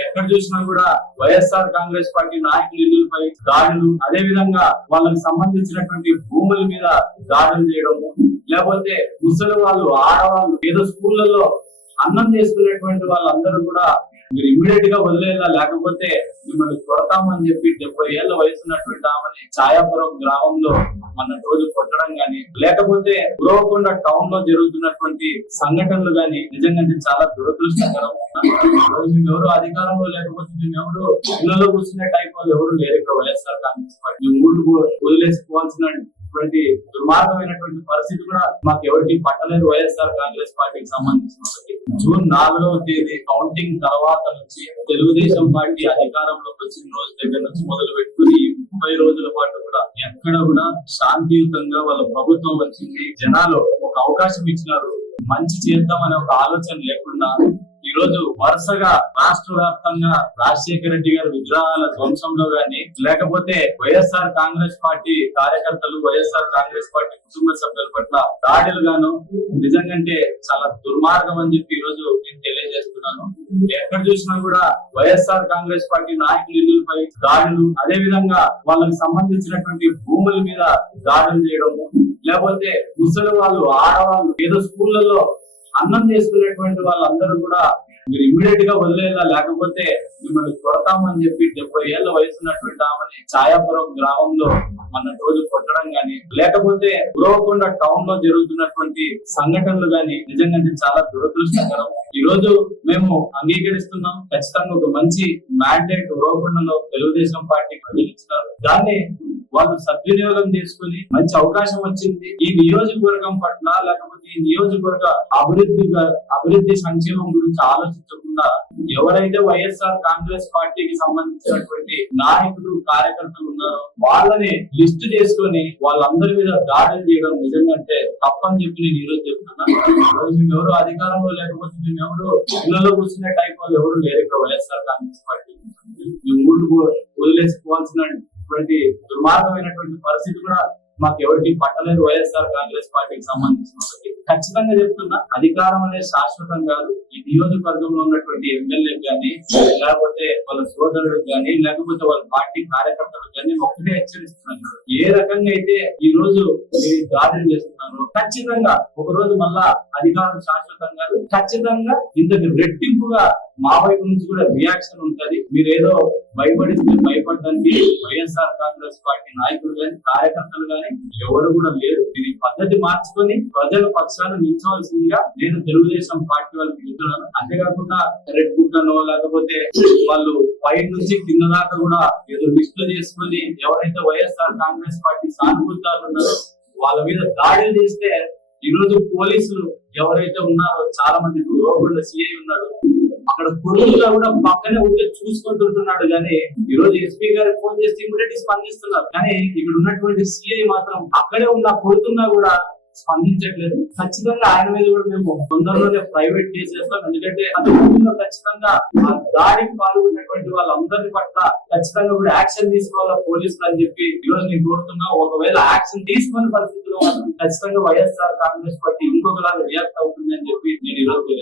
ఎక్కడ చూసినా కూడా వైఎస్ఆర్ కాంగ్రెస్ పార్టీ నాయకుల ఇళ్ళపై దాడులు అదే విధంగా వాళ్ళకి సంబంధించినటువంటి భూముల మీద దాడులు చేయడం లేకపోతే ముసలి వాళ్ళు ఆడవాళ్ళు ఏదో స్కూళ్ళలో అన్నం చేసుకునేటువంటి వాళ్ళందరూ కూడా మీరు ఇమ్మీడియట్గా వదిలేలా లేకపోతే మిమ్మల్ని కొడతామని చెప్పి డెబ్బై ఏళ్ళ వయసు ఉన్నటువంటి ఆమెని ఛాయాపురం గ్రామంలో మన రోజు కొట్టడం గాని లేకపోతే గురవకొండ టౌన్లో జరుగుతున్నటువంటి సంఘటనలు గాని నిజంగా చాలా దురదృష్టకరం. ఎవరు అధికారంలో లేకపోతే మేము ఎవరు ఇళ్ళలో కూర్చునే టైప్ వాళ్ళు ఎవరు లేరు ఇక్కడ వైఎస్ఆర్ కాంగ్రెస్ పార్టీ. ఊళ్ళు వదిలేసుకోవాల్సిన దుర్మార్గమైనటువంటి పరిస్థితి కూడా మాకు ఎవరికి పట్టలేదు వైఎస్ఆర్ కాంగ్రెస్ పార్టీకి సంబంధించిన జూన్ నాలుగవ తేదీ కౌంటింగ్ తర్వాత నుంచి తెలుగుదేశం పార్టీ అధికారంలోకి వచ్చిన రోజు దగ్గర నుంచి మొదలు పెట్టుకుని ముప్పై రోజుల పాటు కూడా ఎక్కడ కూడా శాంతియుతంగా వాళ్ళ ప్రభుత్వం వచ్చింది. జనాలు ఒక అవకాశం ఇచ్చినారు. మంచి చేద్దామనే ఒక ఆలోచన లేకుండా రోజు వరుసగా రాష్ట్ర వ్యాప్తంగా రాజశేఖర రెడ్డి గారి విగ్రహాల ధ్వంసంలో గాని లేకపోతే వైఎస్ఆర్ కాంగ్రెస్ పార్టీ కార్యకర్తలు వైఎస్ఆర్ కాంగ్రెస్ పార్టీ కుటుంబ సభ్యుల పట్ల దాడులు గాను నిజంగంటే చాలా దుర్మార్గం అని చెప్పి ఈ రోజు నేను తెలియజేస్తున్నాను. ఎక్కడ చూసినా కూడా వైఎస్ఆర్ కాంగ్రెస్ పార్టీ నాయకుల ఇల్లులపై దాడులు అదే విధంగా వాళ్ళకి సంబంధించినటువంటి భూముల మీద దాడులు చేయడం లేకపోతే ముసలి వాళ్ళు ఆడవాళ్ళు ఏదో స్కూళ్ళలో అన్నం చేసుకునేటువంటి వాళ్ళందరూ కూడా మీరు ఇమీడియట్గా వదిలేలా లేకపోతే మిమ్మల్ని కొడతామని చెప్పి డెబ్బై ఏళ్ళ వయసు ఉన్నటువంటి ఆమెని ఛాయాపురం గ్రామంలో మన రోజు కొట్టడం గాని లేకపోతే గురవకొండ టౌన్లో జరుగుతున్నటువంటి సంఘటనలు గాని నిజంగా చాలా దురదృష్టకరం. ఈ రోజు మేము అంగీకరిస్తున్నాం. ఖచ్చితంగా ఒక మంచి మ్యాండేట్ గురవకొండలో తెలుగుదేశం పార్టీ ప్రజలు ఇచ్చినారు దాన్ని వాళ్ళు సద్వినియోగం చేసుకుని మంచి అవకాశం వచ్చింది. ఈ నియోజకవర్గం పట్ల లేకపోతే ఈ నియోజకవర్గ అభివృద్ధి అభివృద్ధి సంక్షేమం గురించి ఆలోచించకుండా ఎవరైతే వైఎస్ఆర్ కాంగ్రెస్ పార్టీకి సంబంధించినటువంటి నాయకులు కార్యకర్తలు ఉన్నారో వాళ్ళని లిస్ట్ చేసుకొని వాళ్ళందరి మీద దాడులు చేయడం నిజంగా తప్పని చెప్పి నేను ఈరోజు చెప్తున్నా. ఈరోజు మేము ఎవరు అధికారంలో లేకపోతే మేము ఎవరు ఇళ్ళలో కూర్చునే టైప్ వాళ్ళు ఎవరు లేరు ఇక్కడ వైఎస్ఆర్ కాంగ్రెస్ పార్టీ. ఈ ఊళ్ళు వదిలేసుకోవాల్సిన ఇటువంటి దుర్మార్గమైనటువంటి పరిస్థితి కూడా మాకు ఎవరికి పట్టలేదు వైఎస్ఆర్ కాంగ్రెస్ పార్టీకి సంబంధించిన ఖచ్చితంగా చెప్తున్నా అధికారం అనేది శాశ్వతం కాదు. ఈ నియోజకవర్గంలో ఉన్నటువంటి ఎమ్మెల్యే కానీ లేకపోతే వాళ్ళ సోదరులకు కానీ లేకపోతే వాళ్ళ పార్టీ కార్యకర్తలకు కానీ ఒకటే హెచ్చరిస్తున్నాను ఏ రకంగా అయితే ఈ రోజు మీరు దాడులు చేస్తున్నారు ఖచ్చితంగా ఒక రోజు మళ్ళా అధికారం శాశ్వతం కాదు. ఖచ్చితంగా ఇంతకు రెట్టింపుగా మా వైపు నుంచి కూడా రియాక్షన్ ఉంటది. మీరు ఏదో భయపడిస్తే భయపడడానికి వైఎస్ఆర్ కాంగ్రెస్ పార్టీ నాయకులు కానీ కార్యకర్తలు కానీ ఎవరు కూడా లేరు. ఇది పద్ధతి మార్చుకొని ప్రజల పక్షాన నిల్చోవలసిందిగా నేను తెలుగుదేశం పార్టీ వాళ్ళకి చెప్తున్నాను. అంతేకాకుండా రెడ్ బుక్ అనో లేకపోతే వాళ్ళు పై నుంచి కింద దాకా కూడా ఏదో లిస్ట్ చేసుకొని ఎవరైతే వైఎస్ఆర్ కాంగ్రెస్ పార్టీ సానుభూతాలు ఉన్నారో వాళ్ళ మీద దాడులు చేస్తే ఈ రోజు పోలీసులు ఎవరైతే ఉన్నారో చాలా మంది ఇప్పుడు ఓకుండా సిఐ ఉన్నాడు. అక్కడ కొడుకుగా కూడా పక్కనే ఉంటే చూసుకుంటుంటున్నాడు కానీ ఈ రోజు ఎస్పీ గారికి ఫోన్ చేస్తే ఇమీడియట్ స్పందిస్తున్నారు. కానీ ఇక్కడ ఉన్నటువంటి సిఐ మాత్రం అక్కడే ఉన్న కొడుతున్నా కూడా స్పందించట్లేదు. ఖచ్చితంగా ఆయన మీద కూడా మేము తొందరలోనే ప్రైవేట్ చేసేస్తాం ఎందుకంటే అంతకుముందు ఖచ్చితంగా ఆ దాడికి పాల్గొన్నటువంటి వాళ్ళందరి పట్ల ఖచ్చితంగా కూడా యాక్షన్ తీసుకోవాలా పోలీసులు అని చెప్పి ఈ నేను కోరుతున్నా. ఒకవేళ యాక్షన్ తీసుకున్న పరిస్థితిలో ఖచ్చితంగా వైఎస్ఆర్ కాంగ్రెస్ పార్టీ ఇంకొకలాగా రియాక్ట్ అవుతుంది అని చెప్పి నేను ఈ రోజు